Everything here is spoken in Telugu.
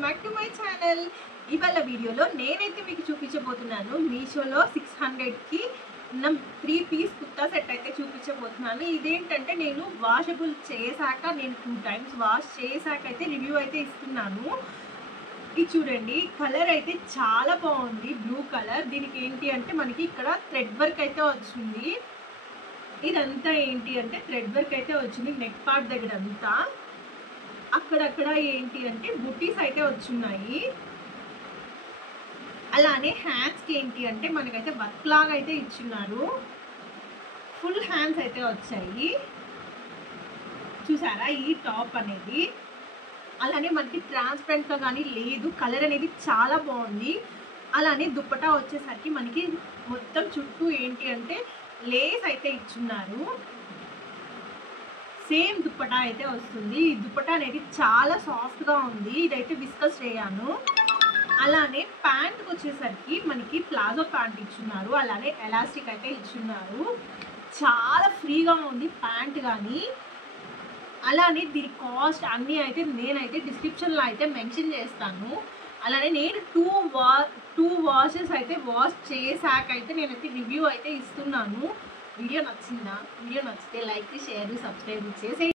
Welcome back to my channel. ఇవాళ వీడియోలో నేనైతే మీకు చూపించబోతున్నాను మీషోలో 600కి ఉన్న 3 పీస్ కుర్తా సెట్ అయితే చూపించబోతున్నాను. ఇదేంటంటే నేను వాషబుల్ చేశాక నేను 2 టైమ్స్ వాష్ చేశాక అయితే రివ్యూ అయితే ఇస్తున్నాను. ఇది చూడండి, కలర్ అయితే చాలా బాగుంది, బ్లూ కలర్. దీనికి ఏంటి అంటే మనకి ఇక్కడ థ్రెడ్ వర్క్ అయితే వచ్చింది. ఇదంతా ఏంటి అంటే థ్రెడ్ వర్క్ అయితే వచ్చింది నెక్ పార్ట్ దగ్గర అంతా. అక్కడక్కడ ఏంటి అంటే బుటీస్ అయితే వచ్చున్నాయి. అలానే హ్యాండ్స్కి ఏంటి అంటే మనకైతే వర్క్ లాగా అయితే ఇచ్చున్నారు. ఫుల్ హ్యాండ్స్ అయితే వచ్చాయి, చూసారా ఈ టాప్ అనేది. అలానే మనకి ట్రాన్స్పరెంట్గా కానీ లేదు, కలర్ అనేది చాలా బాగుంది. అలానే దుప్పటా వచ్చేసరికి మనకి మొత్తం చుట్టూ ఏంటి అంటే లేస్ అయితే ఇచ్చున్నారు. సేమ్ దుప్పటా అయితే వస్తుంది. ఈ దుప్పటా అనేది చాలా సాఫ్ట్గా ఉంది. ఇదైతే విస్కస్ రేయాను. అలానే ప్యాంట్కి వచ్చేసరికి మనకి ప్లాజో ప్యాంట్ ఇచ్చున్నారు. అలానే ఎలాస్టిక్ అయితే ఇచ్చున్నారు. చాలా ఫ్రీగా ఉంది ప్యాంట్ కానీ. అలానే దీని కాస్ట్ అన్నీ అయితే నేనైతే డిస్క్రిప్షన్లో అయితే మెన్షన్ చేస్తాను. అలానే నేను 2 వాషెస్ అయితే వాష్ చేశాకైతే నేనైతే రివ్యూ అయితే ఇస్తున్నాను. వీడియో నచ్చిందా? వీడియో నచ్చితే లైక్, షేర్, సబ్స్క్రైబ్ చేసి